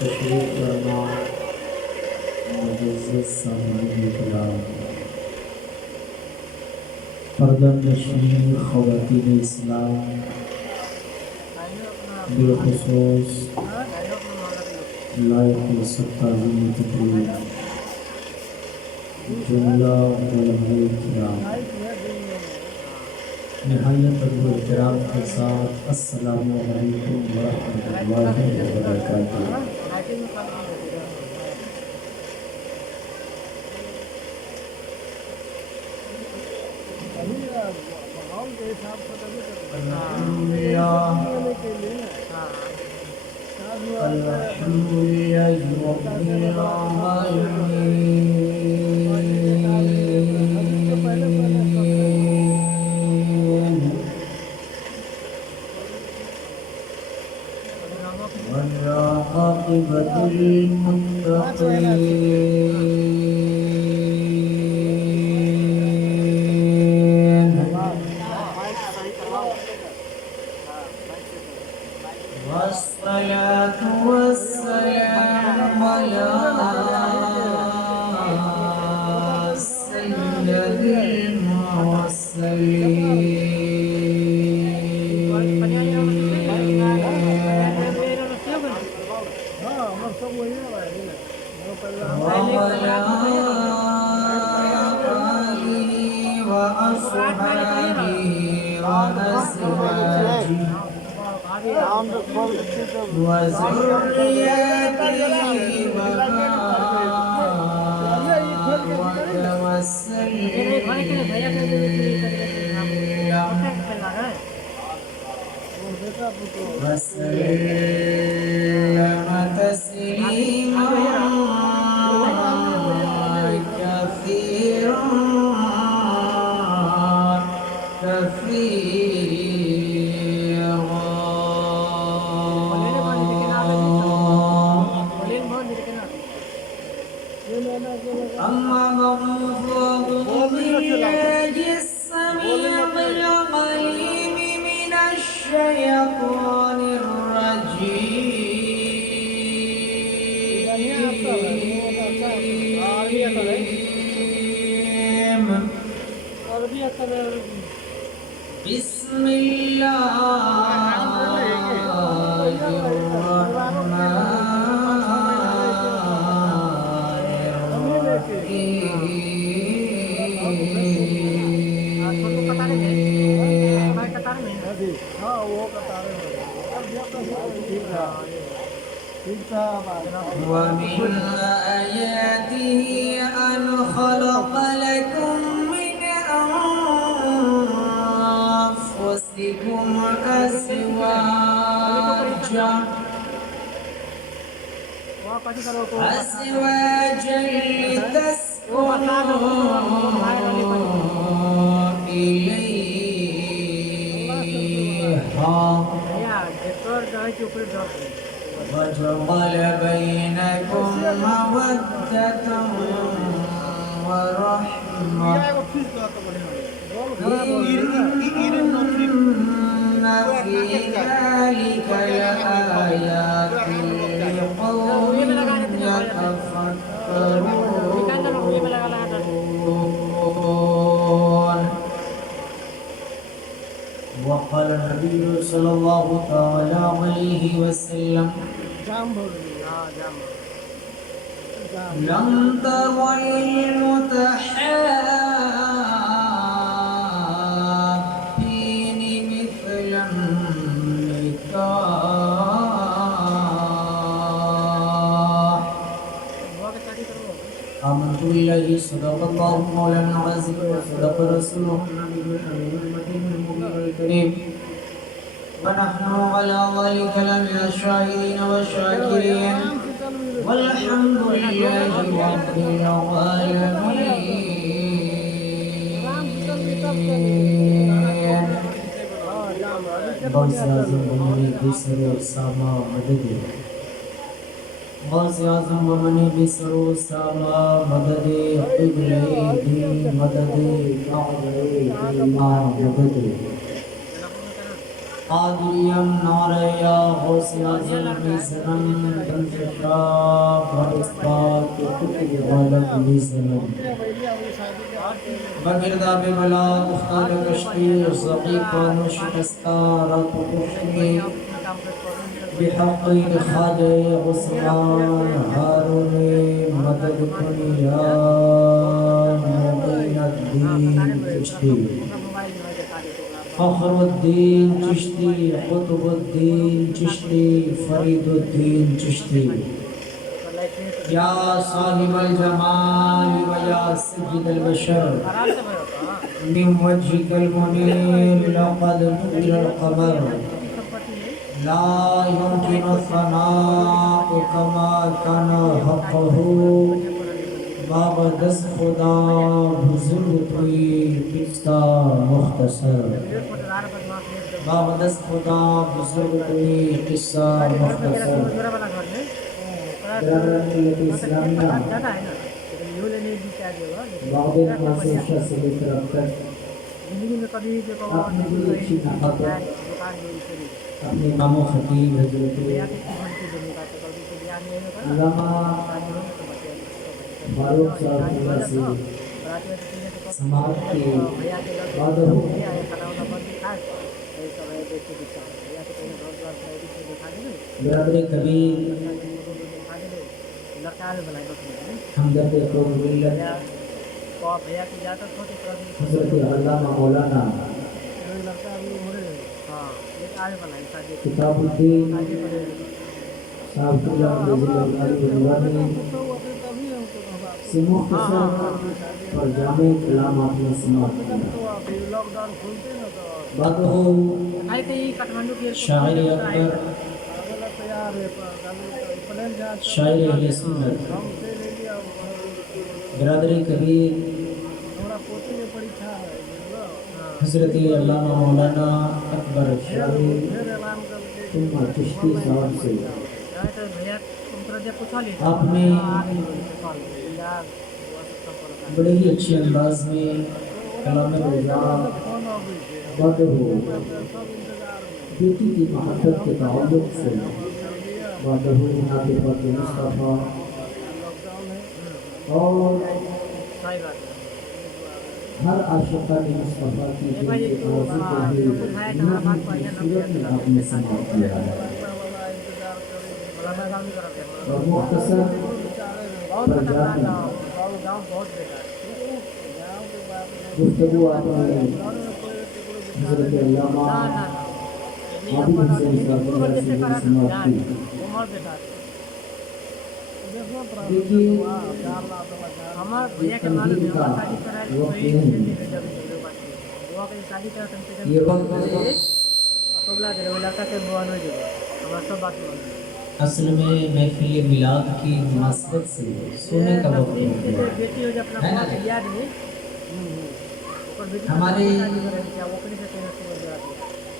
تشریف فرما معزز سامعین کرام، پردہ نشین خواتین اسلام، بالخصوص لائق سب تعظیم تقریر جملہ علماء کرام، نہایت ادب و احترام کے ساتھ السلام علیکم ورحمۃ اللہ وبرکاتہ۔ الحمد لله رب العالمين والعاقبة للمتقين والصلاة والسلام على سيد المرسلين وعلى آله وأصحابه وأزواجه وذريته وسلم تسليما كثيرا أما بعد فأعوذ بالله السميع العليم من الشيطان الرجيم بسم الله الرحمن ومن آياته أن خلق لكم من أنفسكم أزواجا لتسكنوا إليها وجعل بينكم مودة ورحمة إن في ذلك لآيات لقوم يتفكرون. وقال النبي صلى الله تعالى عليه وسلم لم تر المتحابين مثل النكاح. آمنت بالله صدق الله مولانا العظيم وصدق رسوله النبي المبين الكريم ونحن على ذلك لمن الشاهدين والشاكرين والحمد لله رب العالمين. غوث اعظم بمنی بسر و ساما مدد، غوث اعظم بمنی بسر و ساما مدد، قبل دین مدد، قبل ایمان مدد. قادریم ناریا غوث اعظم میزنم بنفشا بارسبات کتب غالب میزنم بگردہ ببلا مختار کشتی زقی کانو شکستہ رات و کشتی بحق خواجہ عثمان ہارون مدد کن یا معین الدین چشتی فخر الدین چشتی قطب الدین چشتی فرید الدین چشتی یا صاحب الجمال و یا سید البشر من وجهك المنير لقد نور القمر لا يمكن الثناء كما كان حقه بعد از خدا بزرگ توی قصہ مختصر بعد از خدا بزرگ توی قصہ مختصر برادران ملت اسلامیہ بعد معصوشہ سے لے کر اب تک اپنی بڑی اچھی محبت اپنے امام و خطیب حضرت علامہ فاروق صاحب اللہ سے سماعت کے بعد برادر کبیر ہمدرد قوم ملت حضرت علامہ مولانا کتاب الدین صاحب اللہ علیہ سے مختصر اور جامع کلام آپ نے سماعت کیا بات ہو شاعر اکبر شاعر اہل سنت برادر کبیر حضرت علامہ مولانا اکبر شاعری ثم چشتی صاحب سے آپ نے بڑے ہی اچھے انداز میں کلام رضا بد ہو بیٹی کی محبت کے تعلق سے بد ہو ناطفت مصطفیٰ اور ہر عاشقہ نے مصطفیٰ کی دل کے آرزو کو بھی نظم کی صورت میں آپ نے سماعت کیا ہے اور مختصر پر جاتے گفتگو آپ نے حضرت علامہ عابد حسین صاحب اللہ سے میری سماعت کی دیکھیے یہ تنظیم کا وقت نہیں یہ وقت اصل میں محفل میلاد کی مناسبت سے سونے کا وقت ہے نا ہمارے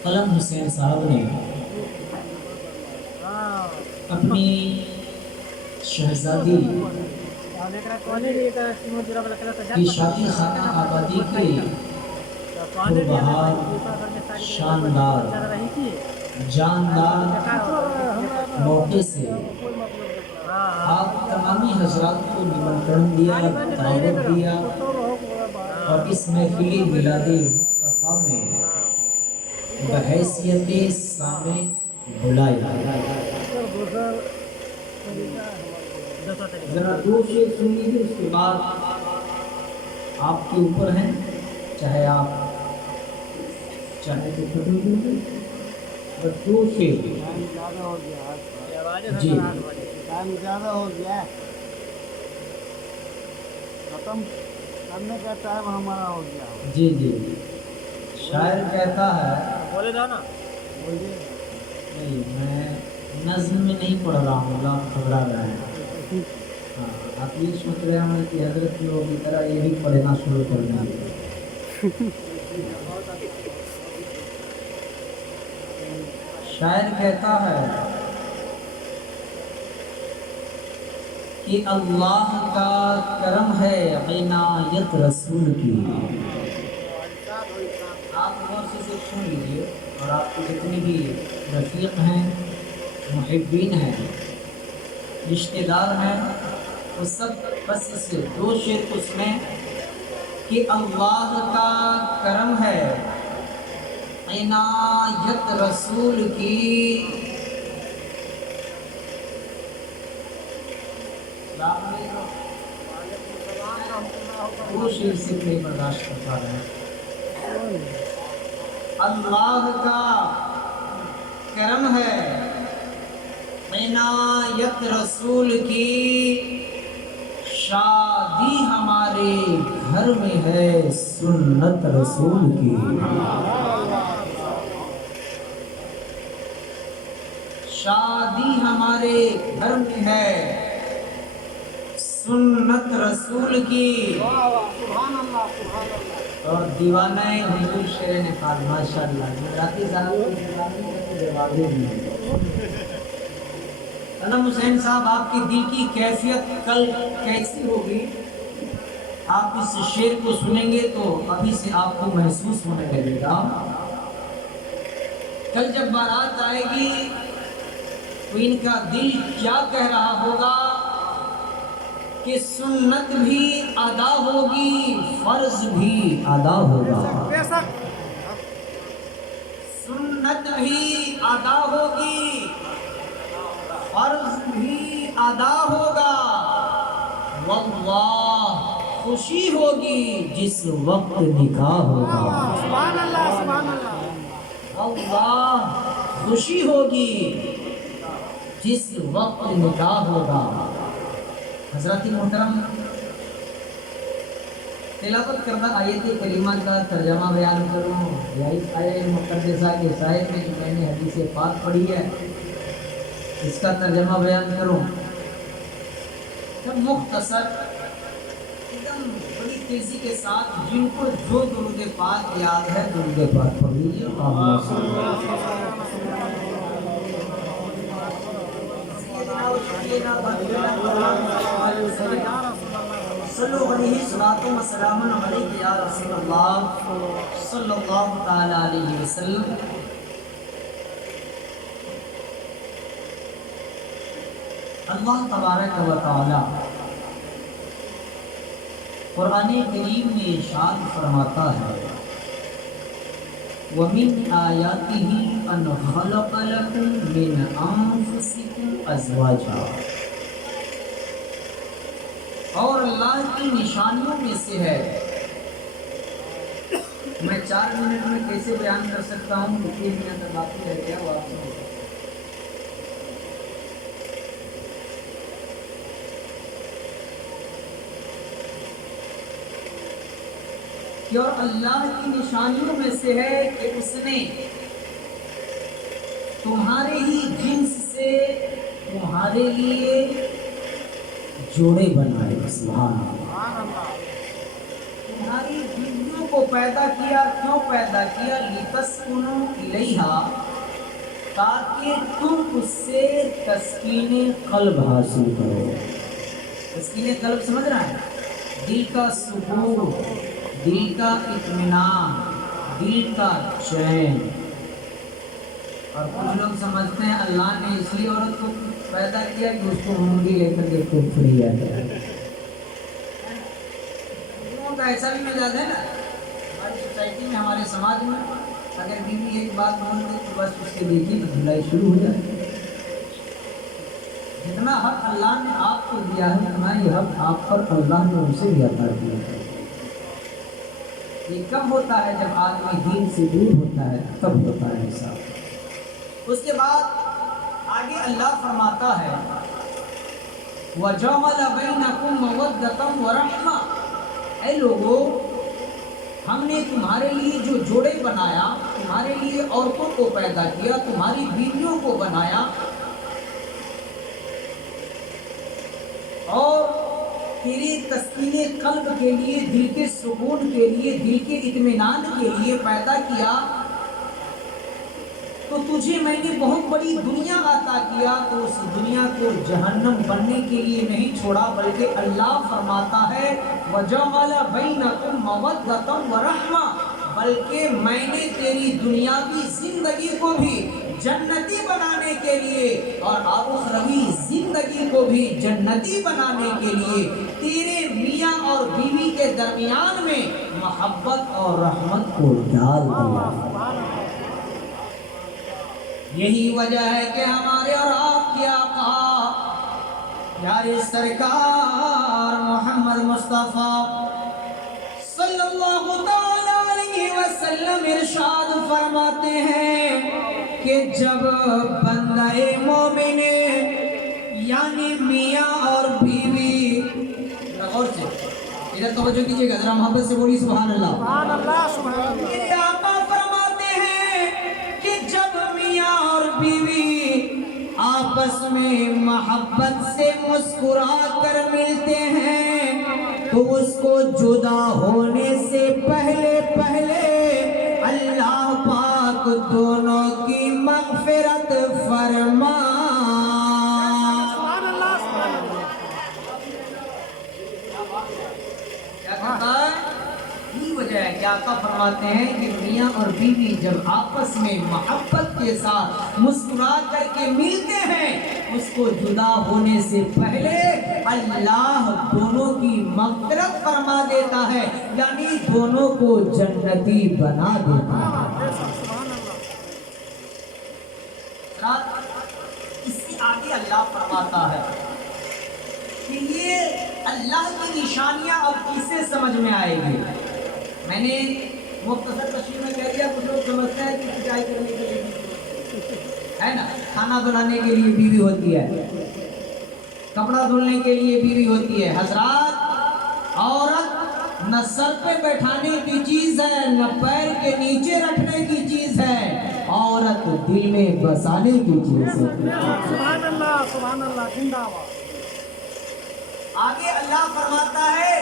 قلم حسین صاحب نے اپنی شہزادی کی شادی خانہ آبادی کے بہار شاندار جاندار موقع سے آپ تمامی حضرات کو نمنترن دیا دعوت دیا اور اس محفل میلاد مصطفیٰ میں بحیثیت سامع بلایا ذرا دو شعر سن لیجیے اس کے بعد آپ کے اوپر ہیں چاہے آپ چاہے تو ختم کیجیے بس دو شعر جی زیادہ ہو گیا ختم کرنے کا ٹائم ہمارا ہو گیا جی جی شاعر کہتا ہے بولے جاؤ نا نہیں میں نظم میں نہیں پڑھ رہا ہوں آپ گھبرا رہے ہیں ہاں آپ یہ سوچ رہے ہیں کہ حضرت لوگوں کی طرح یہ بھی پڑھنا شروع کر دیں شاعر کہتا ہے کہ اللہ کا کرم ہے عنایت رسول کی آپ غور سے سن لیجیے اور آپ کے جتنے بھی رفیق ہیں، محبین ہیں، رشتہ دار ہیں، وہ سب بس اس 2 شعر کو سنیں کہ اللہ کا کرم ہے، عنایت رسول کی، 2 شعر سے نہیں برداشت کر پا رہے ہیں۔ اللہ کا کرم ہے، عنایت رسول کی، شادی ہمارے گھر میں ہے سنت رسول کی، شادی ہمارے گھر میں ہے سنت رسول کی، اور دیوانہ حضور شیر نقال ماشاءاللہ گجراتی صاحب علم حسین صاحب، آپ کی دل کی کیفیت کل کیسی ہوگی؟ آپ اس شعر کو سنیں گے تو ابھی سے آپ کو محسوس ہونے لگے گا، کل جب بارات آئے گی تو ان کا دل کیا کہہ رہا ہوگا کہ سنت بھی ادا ہوگی، فرض بھی ادا ہوگا، سنت بھی ادا ہوگی، فرض بھی ادا ہوگا، واللہ خوشی ہوگی جس وقت نکاح ہوگا، سبحان اللہ سبحان اللہ، واللہ خوشی ہوگی جس وقت نکاح ہوگا۔ حضرات محترم، تلاوت کردہ آیت کریمہ کا ترجمہ بیان کروں یا اس آیت مقدسہ کے سائے میں جو میں نے حدیث پاک پڑھی ہے اس کا ترجمہ بیان کروں تو مختصر ایک دم بڑی تیزی کے ساتھ جن کو جو درود پاک یاد ہے درود پاک پڑھ لیجیے۔ اللہم صلی صلو علیہ صلاۃ و سلام علیک یا رسول اللہ صلی اللہ تعالی علیہ وسلم۔ اللہ تبارک و تعالی قرآن کریم میں ارشاد فرماتا ہے وَمِنْ آيَاتِهِ أَنْ خَلَقَ لَكُم مِّنْ أَنفُسِكُمْ أَزْوَاجًا، اور اللہ کی نشانیوں میں سے ہے، میں 4 منٹ میں کیسے بیان کر سکتا ہوں، 3 منٹ باقی رہ گیا وہ آپ سے کہ اور اللہ کی نشانیوں میں سے ہے کہ اس نے تمہارے ہی جنس سے تمہارے لیے جوڑے بنائے، سبحان اللہ، تمہاری بیویوں کو پیدا کیا، کیوں پیدا کیا؟ لِتَسْكُنُوا إِلَيْهَا، تاکہ تم اس سے تسکین قلب حاصل کرو۔ تسکین قلب سمجھ رہا ہے؟ دل کا سکون، دل کا اطمینان، دل کا چین۔ اور کچھ لوگ سمجھتے ہیں اللہ نے اس لیے عورت کو پیدا کیا کہ اس کو منگی لے کر کے خوب فری آ جائے۔ لوگوں کا ایسا بھی مزاج ہے نا ہماری سوسائٹی میں، ہمارے سماج میں، اگر بیوی ایک بات بول دے تو بس اس کے دیکھیے تو دھلائی شروع ہو جائے۔ جتنا حق اللہ نے آپ کو دیا ہے اتنا یہ حق آپ پر اللہ نے ان سے بھی عطا کیا ہے۔ یہ کب ہوتا ہے؟ جب آدمی دین سے دور ہوتا ہے تب ہوتا ہے ایسا۔ اس کے بعد آگے اللہ فرماتا ہے وَجَعَلَ بَيْنَكُمْ مَوَدَّةً وَرَحْمَةً، اے لوگو ہم نے تمہارے لیے جو جوڑے بنایا، تمہارے لیے عورتوں کو پیدا کیا، تمہاری بیویوں کو بنایا، اور تیرے تسکین قلب کے لیے، دل کے سکون کے لیے، دل کے اطمینان کے لیے پیدا کیا، تو تجھے میں نے بہت بڑی دنیا عطا کیا، تو اس دنیا کو جہنم بننے کے لیے نہیں چھوڑا، بلکہ اللہ فرماتا ہے وَجَعَلَ بَيْنَكُمْ مَوَدَّةً وَرَحْمَةً، بلکہ میں نے تیری دنیاوی زندگی کو بھی جنتی بنانے کے لیے اور آخروی زندگی کو بھی جنتی بنانے کے لیے تیرے میاں اور بیوی کے درمیان میں محبت اور رحمت کو ڈال دیا۔ یہی وجہ ہے کہ ہمارے اور آپ کے آقا پیارے سرکار محمد مصطفیٰ صلی اللہ علیہ وسلم ارشاد فرماتے ہیں کہ جب بندہ مومن یعنی میاں اور بیوی، غور سے ادھر توجہ کیجئے گا، ذرا محبت سے بولی سبحان اللہ۔ سبحان اللہ، سبحان اللہ۔ میرے آقا فرماتے ہیں کہ جب میاں اور بیوی آپس میں محبت سے مسکرا کر ملتے ہیں تو اس کو جدا ہونے سے پہلے اللہ پاک دونوں کی مغفرت فرما۔ سبحان اللہ، سبحان اللہ۔ کیا کہتا ہے؟ یہی وجہ ہے کہ آقا فرماتے ہیں کہ میاں اور بیوی جب آپس میں محبت کے ساتھ مسکرا کر کے ملتے ہیں اس کو جدا ہونے سے پہلے اللہ دونوں کی مغفرت فرما دیتا ہے، یعنی دونوں کو جنتی بنا دیتا ہے۔ سبحان اللہ۔ اس سے آگے اللہ فرماتا ہے کہ یہ اللہ کی نشانیاں اب کسے سمجھ میں آئے گی؟ میں نے مختصر تشریح میں کہہ دیا، کچھ لوگ سمجھتے ہیں کہ پٹائی کرنے کے لیے ہے نا، کھانا بنانے کے لیے بیوی ہوتی ہے، کپڑا دھلنے کے لیے بیوی ہوتی ہے۔ حضرات، عورت نہ سر پہ بیٹھانے کی چیز ہے نہ پیر کے نیچے رکھنے کی چیز ہے، عورت دل میں بسانے کی چیز ہے۔ سبحان اللہ، سبحان اللہ، زندہ باد۔ آگے اللہ فرماتا ہے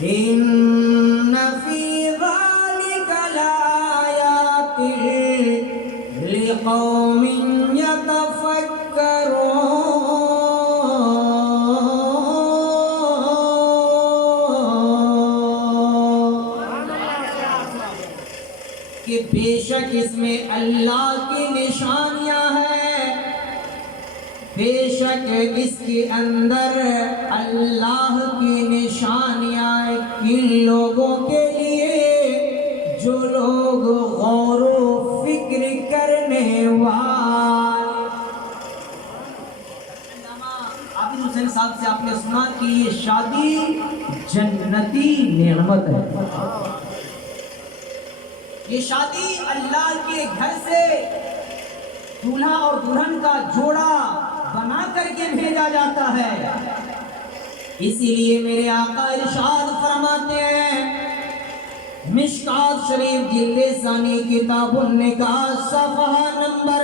إِنَّ فِي ذَلِكَ لَآيَاتٍ لِقَوْمٍ يَتَفَكَّرُونَ کہ بے شک اس میں اللہ کی نشانیاں ہیں، بے شک اس کے اندر اللہ کی نشانیاں کن لوگوں کے لیے جو لوگ غور و فکر کرنے والے۔ عابد حسین صاحب سے آپ نے سنا کہ یہ شادی جنتی نعمت ہے، یہ شادی اللہ کے گھر سے دولہا اور دلہن کا جوڑا بنا کر کے بھیجا جاتا ہے۔ اسی لیے میرے آقا ارشاد فرماتے ہیں، مشکات شریف جلد ثانی کتاب النکاح صفحہ نمبر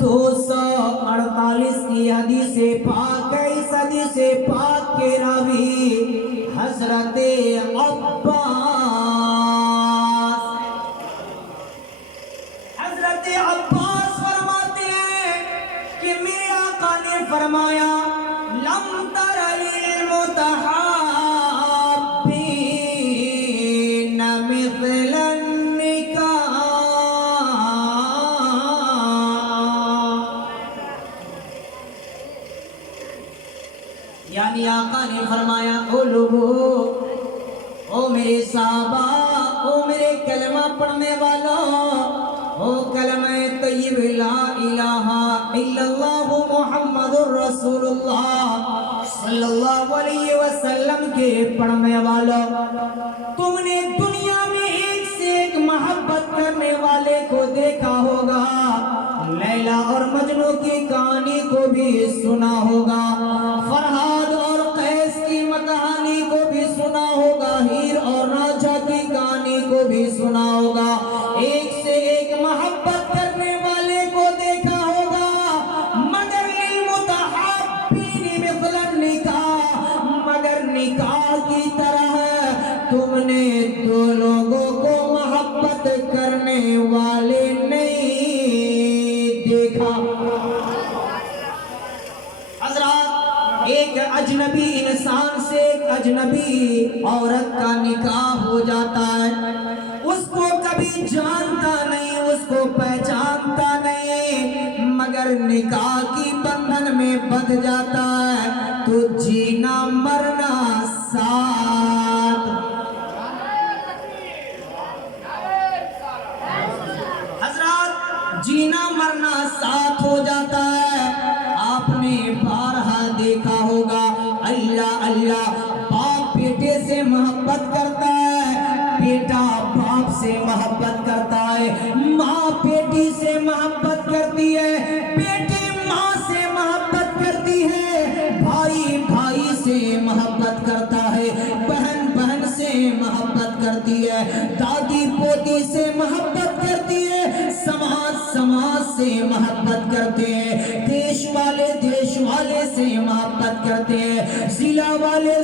248 کی حدیث پاک ہے۔ اس حدیث پاک کے راوی حضرت عباس فرماتے ہیں کہ میرے آقا نے فرمایا لم تر للمتحابین مثل النکاح، یعنی آقا نے فرمایا او لوگو، او میرے صحابہ، او میرے کلمہ پڑھنے والوں، او کلمہ طیب لا الہ الا اللہ محمد الرسول اللہ صلی اللہ علیہ وسلم کے پڑھنے والوں، تم نے دنیا میں ایک سے ایک محبت کرنے والے کو دیکھا ہوگا، لیلا اور مجنوں کی کہانی کو بھی سنا ہوگا، فرحاد اور قیس کی کہانی کو بھی سنا ہوگا، ہیر اور راجھا کی کہانی کو بھی سنا ہوگا، ایک سے ایک محبت کرنے والے کو دیکھا ہوگا، مگر للمتحابین مثل النکاح، مگر نکاح کی طرح تم نے دو لوگوں کو محبت کرنے والے نہیں دیکھا۔ حضرات، ایک اجنبی انسان سے ایک اجنبی عورت کا نکاح ہو جاتا ہے، اس کو کبھی جانتا نہیں، اس کو پہچانتا نہیں، مگر نکاح کی بندھن میں بندھ جاتا ہے تو جینا مرنا ساتھ۔ حضرات جینا مرنا ساتھ ہو جاتا ہے۔ آپ نے بارہا دیکھا ہوگا، اللہ اللہ، باپ بیٹے سے محبت کرتا ہے، بیٹا باپ سے محبت کرتا ہے، ماں بیٹی سے محبت کرتی ہے، بیٹی ماں سے محبت کرتی ہے، بھائی بھائی سے محبت کرتا ہے، بہن بہن سے محبت کرتی ہے، دادی پوتی سے محبت کرتی ہے، سماج سماج سے محبت کرتے ہیں، دیش والے دیش والے سے محبت کرتے ہیں، ضلع والے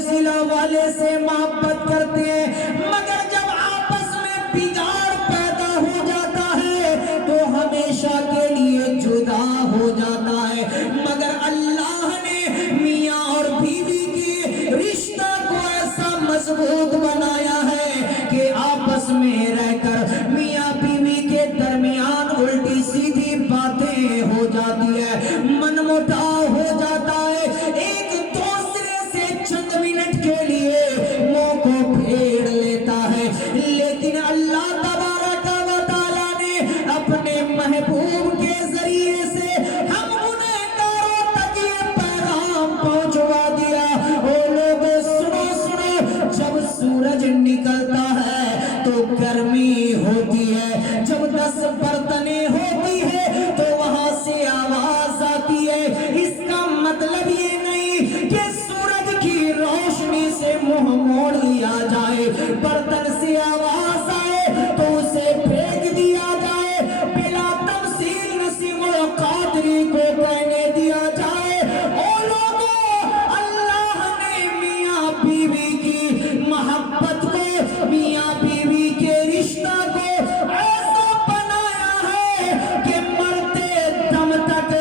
سے محبت کرتے ہیں، مگر جب آپس میں بگاڑ پیدا ہو جاتا ہے تو ہمیشہ کے لیے جدا ہو جاتا ہے۔ مگر اللہ نے میاں اور بیوی کی رشتہ کو ایسا مضبوط بنایا ہے کہ آپس میں رہ کر میاں بیوی کے درمیان الٹی سیدھی باتیں ہو جاتی ہے، من مٹاؤ ہو جاتا ہے، ایک دوسرے سے چند منٹ کے لیے منہ کو پھیر لیتا ہے، لیکن اللہ تبارک و تعالیٰ نے اپنے محبوب کے ذریعے سے ہم گنہگاروں تک یہ پیغام پہنچوا دیا۔ او لوگوں سنو سنو، جب سورج نکلتا ہے تو گرمی ہوتی ہے، جب 10 برتنیں ہوتی ہے تو وہاں سے آواز آتی ہے، اس کا مطلب یہ نہیں کہ سورج کی روشنی سے منہ موڑ لیا جائے، برتن سے آواز آئے تو اسے پھینک دیا جائے، بلا تمثیل نسیم القادری کو کہنے دیا جائے۔ او لوگوں، اللہ نے میاں بیوی کی محبت کو، میاں بیوی کے رشتہ کو ایسا بنایا ہے کہ مرتے دم تک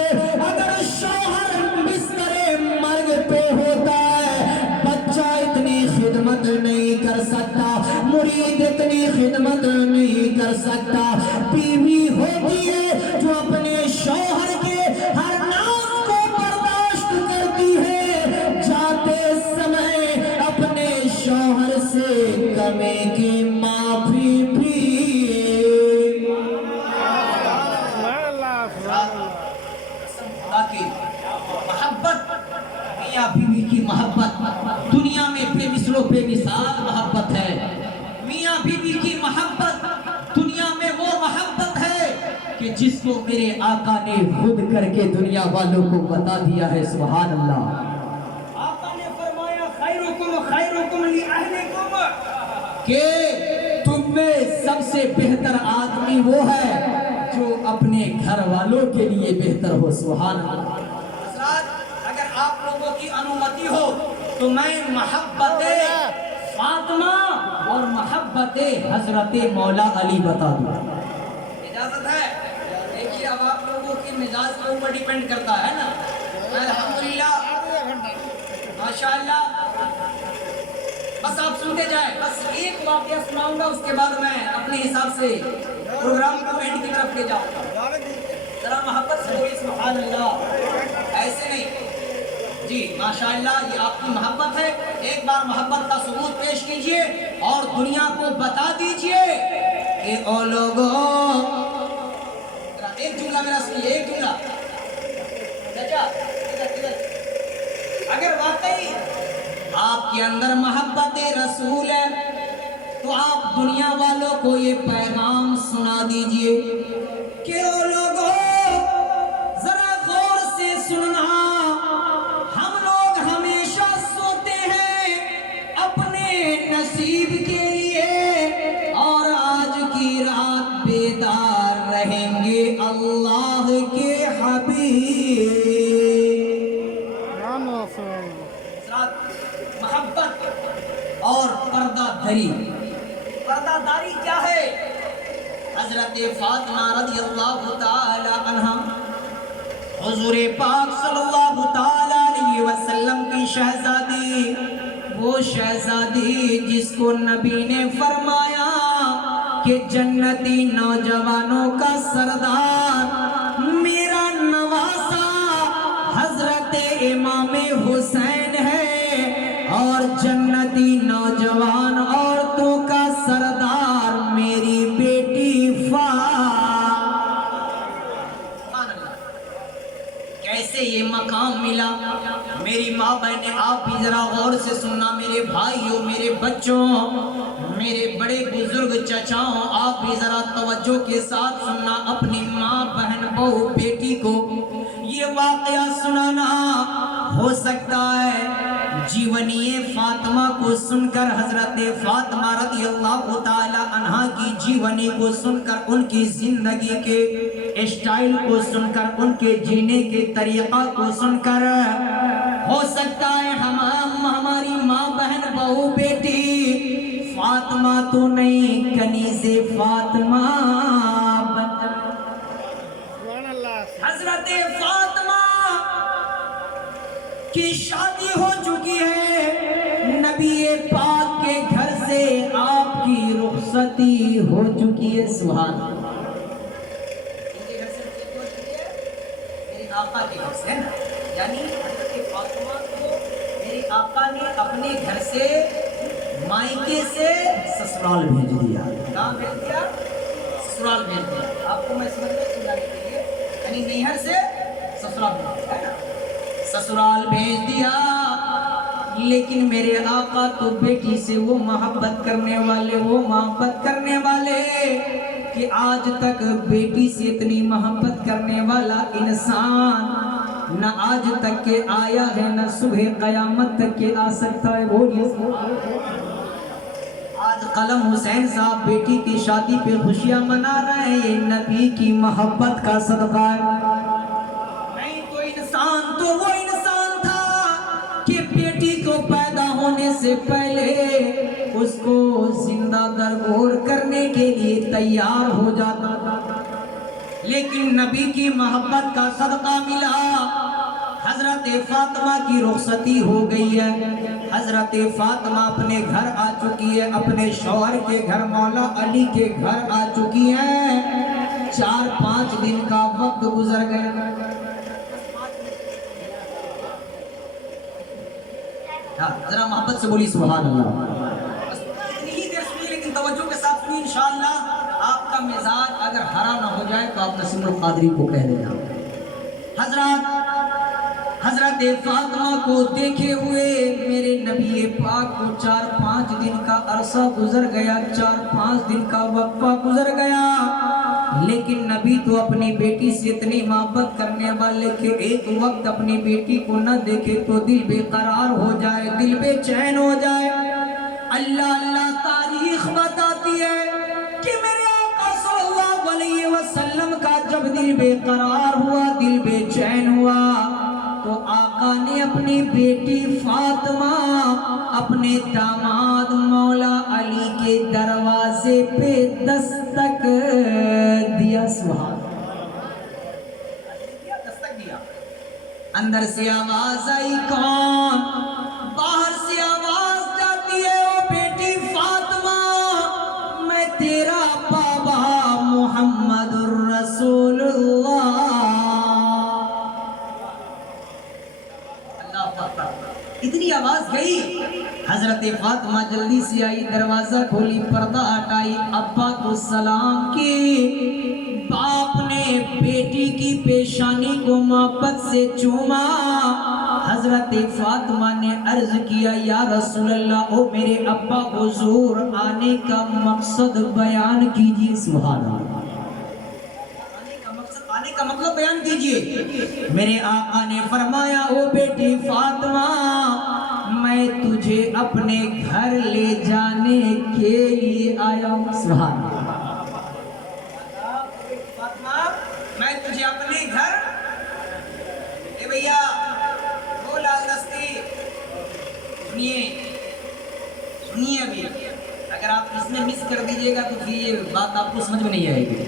اگر شوہر بستر مرگ پہ ہوتا ہے، بچہ اتنی خدمت نہیں کر سکتا، مرید اتنی خدمت نہیں کر سکتا، بیوی ہوتی ہے جو اپنے شوہر کے ہر ناز کو برداشت کرتی ہے، جاتے سمے اپنے شوہر سے کمی کی معافی بھی۔ خدا کی محبت، میاں بیوی کی محبت دنیا میں بے مثل و بے مثال محبت ہے۔ میاں بیوی کی محبت دنیا میں وہ محبت ہے کہ جس کو میرے آقا نے خود کر کے دنیا والوں کو بتا دیا ہے، سبحان اللہ۔ آقا نے فرمایا خیرکم خیرکم لأہلکم، کہ تم میں سب سے بہتر آدمی وہ ہے جو اپنے گھر والوں کے لیے بہتر ہو، سبحان اللہ۔ حضرات اگر آپ لوگوں کی انومتی ہو تو میں محبت فاطمہ اور محبت حضرت مولا علی بتا دوں، اجازت ہے؟ دیکھیے اب آپ لوگوں کی مزاج کے اوپر ڈیپینڈ کرتا ہے نا۔ الحمدللہ ماشاءاللہ، بس آپ سنتے جائیں، بس ایک واقعہ سناؤں گا، اس کے بعد میں اپنے حساب سے پروگرام کو اینڈ کی طرف لے جاؤں گا۔ ذرا محبت سے بولیے سبحان اللہ، ایسے نہیں جی، ماشاءاللہ یہ آپ کی محبت ہے، ایک بار محبت کا ثبوت پیش کیجئے اور دنیا کو بتا دیجئے کہ او لوگوں، ایک جملہ میرا سنیے، ایک جملہ، اگر واقعی آپ کے اندر محبت رسول ہے تو آپ دنیا والوں کو یہ پیغام سنا دیجئے کہ او لوگوں ذرا غور سے سننا، ہم لوگ ہمیشہ سوتے ہیں اپنے نصیب کے لیے اور آج کی رات بیدار رہیں گے اللہ کے حبیب۔ محبت اور پردہ داری، پردہ داری کیا ہے؟ حضرت فاطمہ رضی اللہ تعالی عنہ حضور پاک صلی اللہ تعالی علیہ وسلم کی شہزادی، وہ شہزادی جس کو نبی نے فرمایا کہ جنتی نوجوانوں کا سردار میرا نواسا حضرت امام حسین ہے، اور جنتی نوجوان عورتوں کا سردار میری بیٹی کیسے یہ مقام ملا؟ میری ماں بہنیں آپ بھی ذرا غور سے سننا، میرے بھائیوں، میرے بچوں، میرے بڑے بزرگ چچاؤں، آپ بھی ذرا توجہ کے ساتھ سننا، اپنی ماں بہن بہو بیٹی کو یہ واقعہ سنانا۔ ہو سکتا ہے جیونی فاطمہ کو سن کر، حضرت فاطمہ رضی اللہ تعالی عنہا کی جیونی کو سن کر، ان کی زندگی کے اسٹائل کو سن کر، ان کے جینے کے طریقہ کو سن کر، ہو سکتا ہے ہماری ماں بہن بہو بیٹی فاطمہ تو نہیں، کنیز فاطمہ حضرت فاطمہ کی شادی ہو چکی ہے، نبی پاک کے گھر سے آپ کی رخصتی ہو چکی ہے۔ سبحان اللہ۔ میرے آقا کے گھر سے، یعنی حضرت فاطمہ کو میرے آقا نے اپنے گھر سے، مائکے سے سسرال بھیج دیا۔ کہاں بھیج دیا؟ سسرال بھیج دیا۔ آپ کو میں سمجھ میں سمجھانے کے لیے، یعنی نیہر سے سسرال بھیج دیا ہے نا، سسرال بھیج دیا۔ لیکن میرے آقا تو بیٹی سے وہ محبت کرنے والے کہ آج تک بیٹی سے اتنی محبت کرنے والا انسان نہ آج تک کے آیا ہے، نہ صبح قیامت تک کے آ سکتا ہے۔ بولیے آج قلم حسین صاحب بیٹی کی شادی پہ خوشیاں منا رہے ہیں، یہ نبی کی محبت کا صدقہ ہے۔ نہیں تو انسان تو وہ انسان تھا کہ بیٹی کو پیدا ہونے سے پہلے اس کو زندہ درگور کرنے کے لیے تیار ہو جاتا تھا، لیکن نبی کی محبت کا صدقہ ملا۔ حضرت فاطمہ کی رخصتی ہو گئی ہے، حضرت فاطمہ اپنے گھر آ چکی ہے، اپنے شوہر کے گھر مولا علی کے گھر آ چکی ہے۔ 4-5 دن کا وقت گزر گیا۔ ذرا محبت سے بولی سبحان اللہ۔ اتنی ہی دیر سنیے، لیکن توجہ کے ساتھ سنیے، انشاءاللہ آپ کا مزاج اگر ہرا نہ ہو جائے تو آپ نسیم القادری کو کہہ دینا۔ حضرت فاطمہ کو دیکھے ہوئے میرے نبی پاک کو 4-5 دن کا عرصہ گزر گیا، 4-5 دن کا وقفہ گزر گیا، لیکن نبی تو اپنی بیٹی سے اتنی محبت کرنے والے کہ ایک وقت اپنی بیٹی کو نہ دیکھے تو دل بے قرار ہو جائے، دل بے چین ہو جائے۔ اللہ تاریخ بتاتی ہے کہ میرے آقا صلی اللہ علیہ وسلم کا جب دل بے قرار ہوا، دل بے چین ہوا، تو آقا نے اپنی بیٹی فاطمہ اپنے داماد مولا علی کے دروازے پہ دستک دیا۔ سبحان دستک دیا، اندر سے آواز آئی کون؟ باہر سے آواز جاتی ہے، او بیٹی فاطمہ، میں تیرا بابا محمد الرسول اللہ۔ اتنی آواز گئی، حضرت فاطمہ جلدی سے آئی، دروازہ کھولی، پردہ ہٹائی، ابا کو سلام کی، باپ نے بیٹی کی پیشانی کو محبت سے چوما۔ حضرت فاطمہ نے عرض کیا یا رسول اللہ، او میرے ابا حضور آنے کا مقصد بیان کیجیے۔ سبحان اللہ، آنے کا مطلب بیان کیجئے۔ میرے آقا نے فرمایا او بیٹی فاطمہ، میں تجھے اپنے گھر لے جانے کے لیے آیا ہوں۔ سبحان اللہ، فاطمہ میں تجھے اپنے گھر، اے بھیا وہ لال دستی، سنیے ابھی، اگر آپ اس میں مس کر دیجئے گا تو پھر یہ بات آپ کو سمجھ میں نہیں آئے گی۔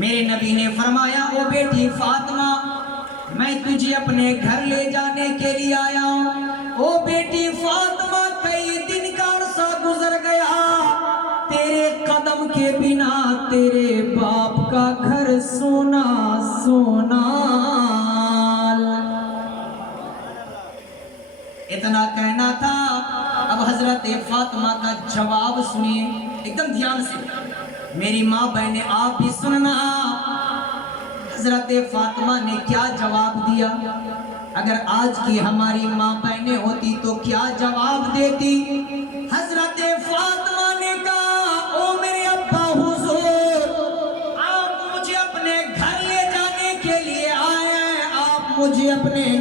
میرے نبی نے فرمایا او بیٹی فاطمہ، میں تجھے اپنے گھر لے جانے کے لیے آیا ہوں۔ او بیٹی فاطمہ کئی دن کا عرصہ گزر گیا، تیرے قدم کے بنا تیرے باپ کا گھر سونا سونا۔ اتنا کہنا تھا۔ اب حضرت فاطمہ کا جواب سنیے ایک دم دھیان سے، میری ماں بہنیں آپ بھی سننا۔ حضرت فاطمہ نے کیا جواب دیا؟ اگر آج کی ہماری ماں بہنیں ہوتی تو کیا جواب دیتی؟ حضرت فاطمہ نے کہا، او میرے ابا حضور، آپ مجھے اپنے گھر لے جانے کے لیے آئے ہیں، آپ مجھے اپنے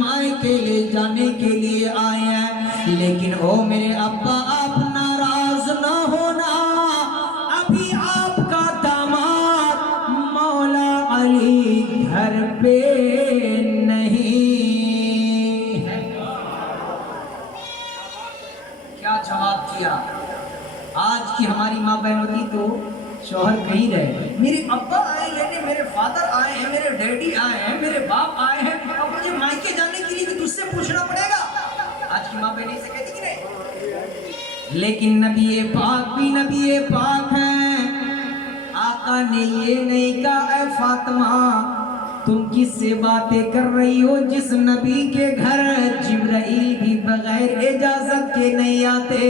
مائکے لے جانے کے لیے آئے ہیں، لیکن او میرے ابا آپ ناراض نہ ہونا، ابھی آپ کا داماد مولا علی گھر پہ نہیں ہے۔ کیا جواب دیا؟ آج کی ہماری ماں بہن ہوتی تو شوہر کہیں رہے، میرے ابا آئے ہیں، میرے فادر آئے ہیں، میرے ڈیڈی آئے ہیں، میرے باپ آئے ہیں، اب مجھے مائکے جانے کے لیے بھی تجھ سے پوچھنا پڑے گا۔ آج کی ماں بہن سے کہتی کہ نہیں، لیکن نبی پاک بھی نبی پاک ہیں۔ آقا نے یہ نہیں کہا اے فاطمہ تم کس سے باتیں کر رہی ہو، جس نبی کے گھر جبرائیل بھی بغیر اجازت کے نہیں آتے،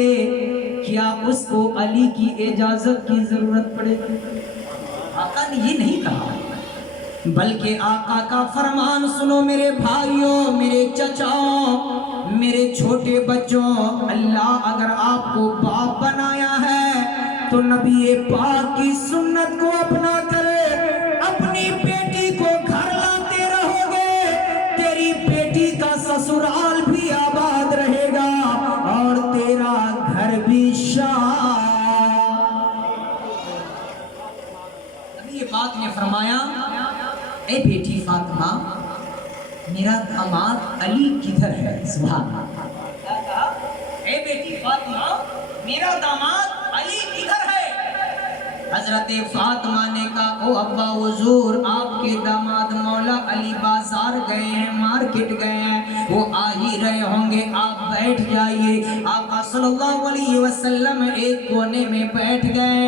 کیا اس کو علی کی اجازت کی ضرورت پڑے گی؟ آقا نے یہ نہیں کہا، بلکہ آقا کا فرمان سنو میرے بھائیوں، میرے چچاؤں، میرے چھوٹے بچوں، اللہ اگر آپ کو باپ بنایا ہے تو نبی پاک کی سنت کو اپنا کرے، اپنی بیٹی کو گھر لاتے رہو گے، تیری بیٹی کا سسرال بھی آباد رہے گا اور تیرا گھر بھی شاد۔ نبی پاک نے فرمایا اے بیٹی فاطمہ میرا داماد علی کدھر ہے؟ سبحان اللہ۔ کیا کہا؟ اے بیٹی فاطمہ میرا داماد علی کدھر ہے؟ حضرت فاطمہ نے کہا او ابا حضور آپ کے داماد مولا علی بازار گئے ہیں، مارکیٹ گئے ہیں، وہ آ ہی رہے ہوں گے، آپ بیٹھ جائیے۔ آقا صلی اللہ علیہ وسلم ایک کونے میں بیٹھ گئے،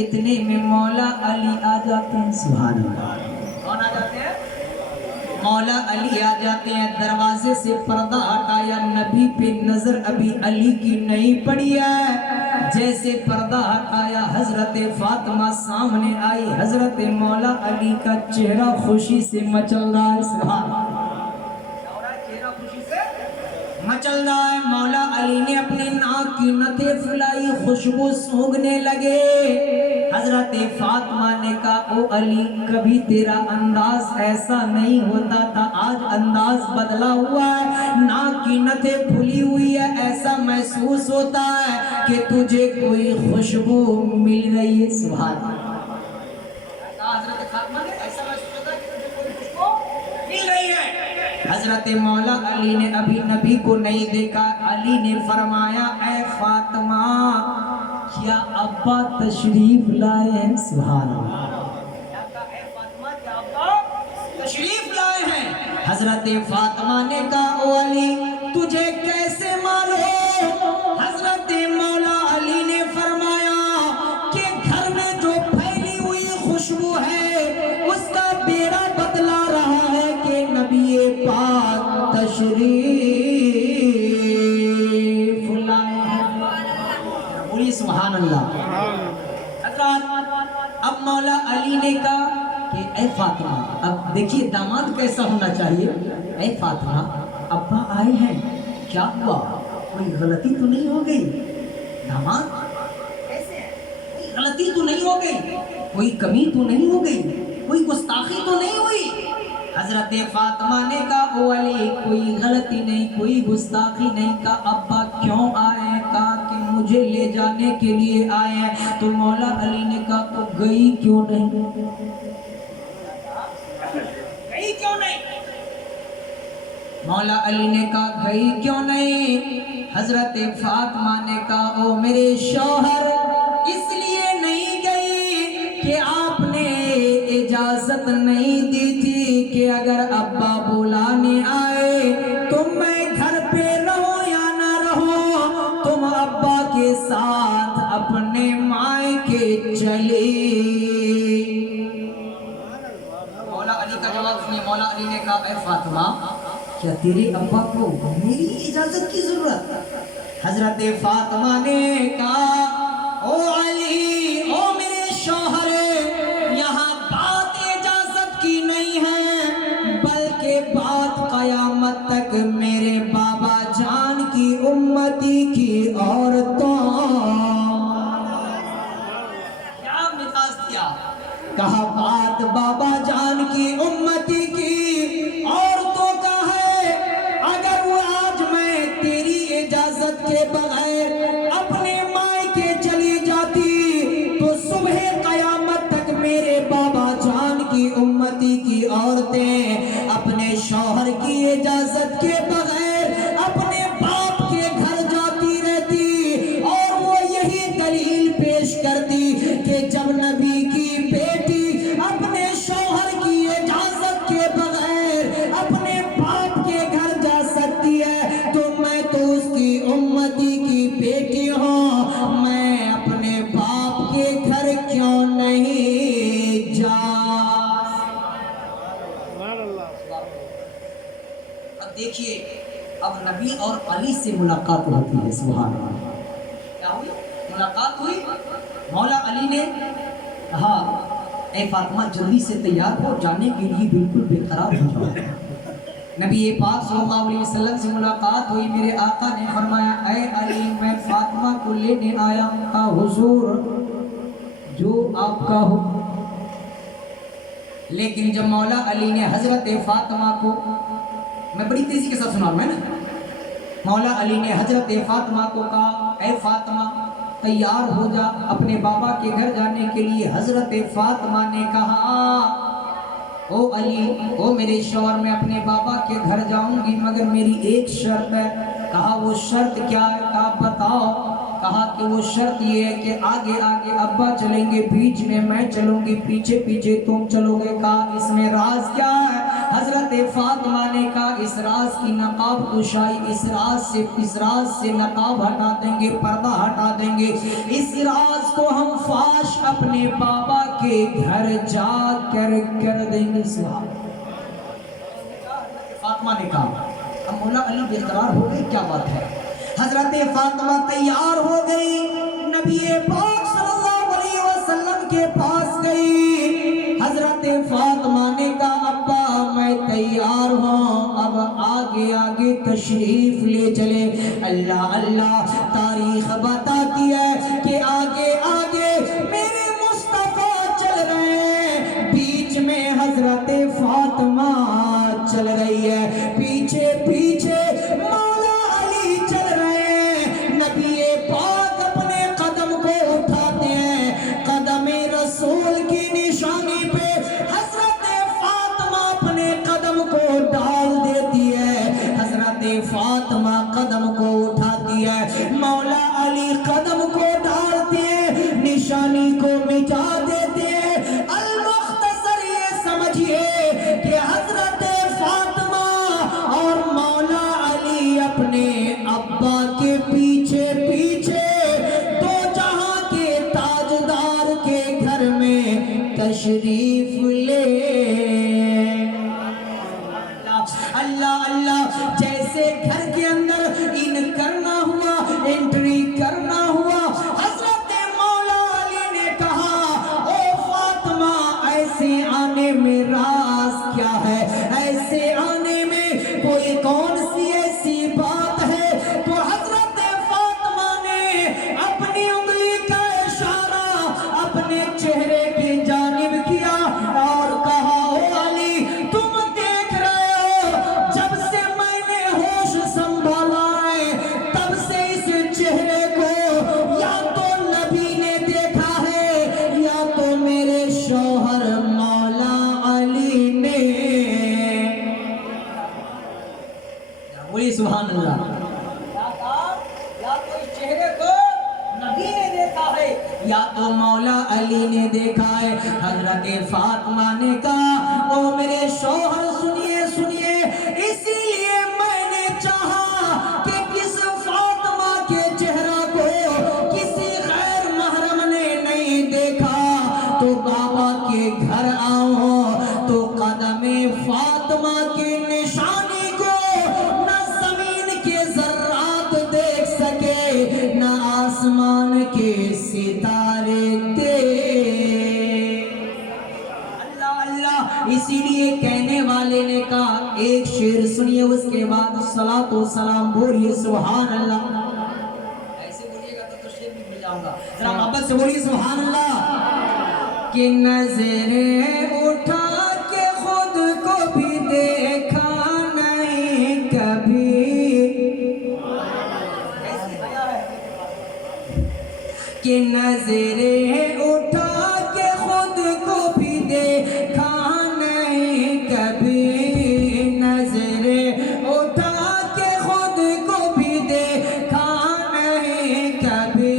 اتنے میں مولا علی آ جاتے ہیں۔ سبحان اللہ۔ کون آ جاتے ہیں؟ مولا علی آ جاتے ہیں۔ دروازے سے پردہ ہٹایا، نبی پہ نظر ابھی علی کی نہیں پڑی ہے، جیسے پردہ ہٹایا حضرت فاطمہ سامنے آئی، حضرت مولا علی کا چہرہ خوشی سے مچل رہا ہے۔ سبحان اللہ۔ کیا ہو رہا ہے؟ چہرہ خوشی سے مچل رہا ہے۔ مولا علی نے اپنی ناک کی نتھیں پھلائی، خوشبو سونگھنے لگے۔ حضرت فاطمہ نے کہا او علی کبھی تیرا انداز ایسا نہیں ہوتا تھا، آج انداز بدلا ہوا ہے، ناک کی نتھیں پھلی ہوئی ہے، ایسا محسوس ہوتا ہے کہ تجھے کوئی خوشبو مل رہی ہے۔ سبحان اللہ۔ حضرت فاطمہ نے ایسا محسوس ہوتا ہے کہ تجھے کوئی خوشبو مل رہی ہے۔ حضرت مولا علی نے ابھی نبی کو نہیں دیکھا، علی نے فرمایا اے فاطمہ کیا ابا تشریف لائے ہیں؟ سبحان اللہ۔ کیا کہا اے فاطمہ کیا ابا تشریف لائے ہیں؟ حضرت فاطمہ نے کہا او علی تجھے کیسے معلوم؟ حضرت مولا علی نے فرمایا کہ گھر میں جو پھیلی ہوئی خوشبو ہے اس کا بیڑا بتلا رہا ہے کہ نبی پاک تشریف لائے ہیں۔ بولیے سبحان اللہ۔ حضرات اب مولا علی نے کہا کہ اے فاطمہ، اب دیکھیے داماد کیسا ہونا چاہیے، اے فاطمہ ابا آئے ہیں، کیا ہوا؟ کوئی غلطی تو نہیں ہو گئی؟ داماد کیسے ہیں؟ کوئی غلطی تو نہیں ہو گئی؟ کوئی کمی تو نہیں ہو گئی؟ کوئی گستاخی تو نہیں ہوئی؟ حضرت فاطمہ نے کہا او علی کوئی غلطی نہیں، کوئی گستاخی نہیں۔ کہا ابا کیوں آئے ہیں؟ کہا کہ مجھے لے جانے کے لیے آئے ہیں۔ تو مولا علی نے کہا تو گئی کیوں نہیں؟ گئی کیوں نہیں؟ مولا علی نے کہا گئی کیوں نہیں؟ حضرت فاطمہ نے کہا او میرے شوہر اس لیے نہیں گئی کہ آپ نے اجازت نہیں دی تھی کہ اگر ابا بلانے آئے تو میں گھر کیا تیرے ابا کو میری اجازت کی ضرورت؟ حضرت فاطمہ نے کہا او علی، او میرے شوہر، یہاں بات اجازت کی نہیں ہے، بلکہ بات قیامت تک میرے بابا جان کی امتی کی عورتوں. کیا مزاج دیا؟ کہا بات بابا جان کی امتی کی عورتوں کا ہے. اگر وہ آج میں تیری اجازت کے بغیر اپنے مائکے چلی جاتی تو صبح قیامت تک میرے بابا جان کی امتی کی عورتیں اپنے شوہر کی اجازت کے بغیر اپنے باپ کے گھر جاتی رہتی، اور وہ یہی دلیل پیش کرتی کہ جب نبی کی بیٹی اپنے شوہر کی اجازت کے بغیر اپنے باپ کے گھر جا سکتی ہے تو میں تو اس کی امتی کی بیٹی ہوں، میں اپنے باپ کے گھر کیوں نہیں جا. اب دیکھیے، اب نبی اور علی سے ملاقات ہوتی ہے. سبحان اللہ. کیا ہوئی؟ ملاقات ہوئی. مولا علی نے کہا اے فاطمہ جلدی سے تیار ہو، جانے کے لیے بالکل بے قرار ہو جاؤ. نبی پاک صلی اللہ علیہ وسلم سے ملاقات ہوئی. میرے آقا نے فرمایا اے علی میں فاطمہ کو لینے آیا ہوں. کہا حضور جو آپ کا ہو. لیکن جب مولا علی نے حضرت فاطمہ کو، میں بڑی تیزی کے ساتھ سنا رہا ہوں نا، مولا علی نے حضرت فاطمہ کو کہا اے فاطمہ تیار ہو جا اپنے بابا کے گھر جانے کے لیے. حضرت فاطمہ نے کہا او علی، او میرے شوہر، میں اپنے بابا کے گھر جاؤں گی مگر میری ایک شرط ہے. کہا وہ شرط کیا ہے؟ کہا بتاؤ. کہا کہ وہ شرط یہ ہے کہ آگے آگے ابا چلیں گے، بیچ میں میں چلوں گی، پیچھے پیچھے تم چلو گے. کہا اس میں راز کیا ہے؟ حضرت فاطمہ نے کہا اس راز کی نقاب کشائی، اس راز سے نقاب ہٹا دیں گے، پردہ ہٹا دیں گے، اس راز کو ہم فاش اپنے بابا کے گھر جا کر دیں گے. فاطمہ نے کہا. اب مولا علی بےقرار ہو گئے، کیا بات ہے؟ حضرت فاطمہ تیار ہو گئی، نبی پاک صلی اللہ علیہ وسلم کے پاس گئی. حضرت فاطمہ نے کہا ابا میں تیار ہوں، اب آگے آگے تشریف لے چلے. اللہ اللہ، تاریخ بتاتی ہے کہ آگے آگے میرے مصطفیٰ چل رہے ہیں، بیچ میں حضرت فاطمہ چل رہی ہے، پیچھے پیچھے مولا علی چل رہے ہیں. نبی پاک اپنے قدم کو اٹھاتے ہیں، قدم رسول کی نشانی پہ حضرت فاطمہ اپنے قدم کو ڈال دیتی ہے. حضرت فاطمہ قدم کو اٹھاتی ہے، مولا علی قدم کو ڈالتے ہیں، نشانی کو مٹا دیتے ہیں. المختصر یہ سمجھیے کہ حضرت فاطمہ اور مولا علی اپنے ابا کے پیچھے پیچھے دو جہاں کے تاجدار کے گھر میں تشریف لے. اللہ اللہ، جیسے گھر کے اندر ان کرنا ہوا، انٹری کرنا ہوا، حضرت مولا علی نے کہا او فاطمہ ایسے آنے میں راز کیا ہے؟ ایسے آنے میں کوئی کون سی ایسی بات ہے؟ تو حضرت فاطمہ نے اپنی انگلی کا اشارہ اپنے چہرے کی جانب کیا اور کہا او علی تم دیکھ رہے ہو، جب سے میں نے ہوش سنبھالا ہے تب سے اس چہرے کو یا تو نبی نے دیکھا ہے یا تو میرے شوہر مولا علی نے. بولیے سبحان اللہ. یا تو اس چہرے کو نبی نے دیکھا ہے یا تو مولا علی نے دیکھا ہے. حضرت فاطمہ نے کہا او میرے شوہر سنیے سنیے، اسی لیے میں نے چاہا کہ کس فاطمہ کے چہرہ کو کسی غیر محرم نے نہیں دیکھا تو بابا کے گھر آؤں تو قدم فاطمہ کی نشانی کو ایک شعر سنیے، اس کے بعد صلاۃ و سلام بولیے سبحان اللہ. ایسے بولیے گا تو شعر بھی بھول جاؤں گا. ذرا محبت سے بولیے سبحان اللہ. کہ نظریں اٹھا کے خود کو بھی دیکھا نہیں کبھی. کہ نظریں اٹھا کے خود کو بھی دیکھا نہیں کبھی. نظریں اٹھا کے خود کو بھی دیکھا نہیں کبھی.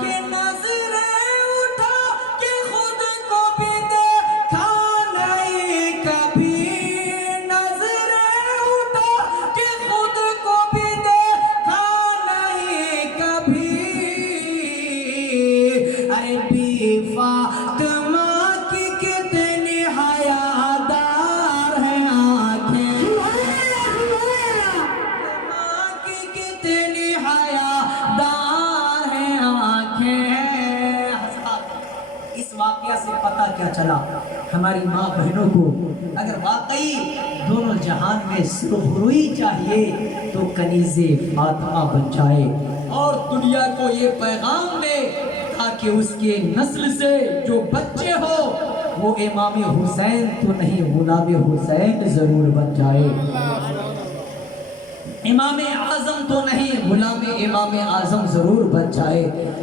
کہ نظریں اٹھا کے خود کو بھی دیکھا نہیں کبھی. نظریں اٹھا کے خود کو بھی دیکھا نہیں کبھی. ارے بی فاطمہ کی کتنی حیادار ہیں آنکھیں. ماں کی کتنی حیادار ہیں آنکھیں. اس واقعہ سے پتہ کیا چلا ہماری ماں بہنوں کو اگر واقعی دونوں جہان میں سرخروئی چاہیے تو کنیز فاطمہ بن جائے اور دنیا کو یہ پیغام دے تاکہ اس کے نسل سے جو بچے ہو وہ امام حسین تو نہیں غلام حسین ضرور بن جائے. امام اعظم تو نہیں غلام امام اعظم ضرور بن جائے.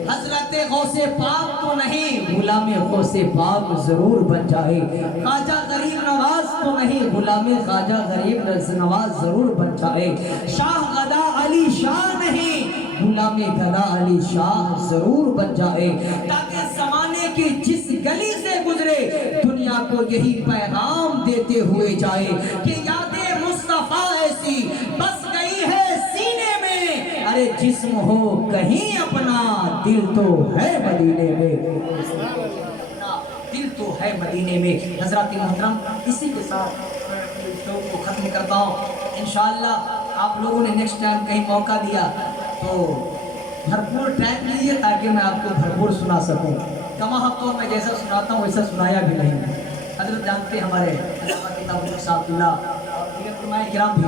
حضرت غوث پاک تو نہیں غلام غوث پاک ضرور بن جائے. خواجہ غریب نواز تو نہیں غلام خواجہ غریب نواز ضرور بن جائے. شاہ غدا علی شاہ نہیں غلام غدا علی شاہ ضرور بن جائے. تاکہ زمانے کی جس گلی سے گزرے دنیا کو یہی پیغام دیتے ہوئے جائے کہ یاد مصطفیٰ ایسی بس گئی ہے سینے میں. ارے جسم ہو کہیں اپنا دل تو ہے مدینے میں. دل تو ہے مدینے میں. حضرات محترم اسی کے ساتھ شو کو ختم کرتا ہوں. انشاءاللہ آپ لوگوں نے نیکسٹ ٹائم کہیں موقع دیا تو بھرپور ٹائم لیجیے تاکہ میں آپ کو بھرپور سنا سکوں. کما ہفتوں میں جیسا سناتا ہوں ویسا سنایا بھی نہیں. حضرت جانتے ہمارے علامہ کتاب اللہ صاحب اللہ اور علماء کرام بھی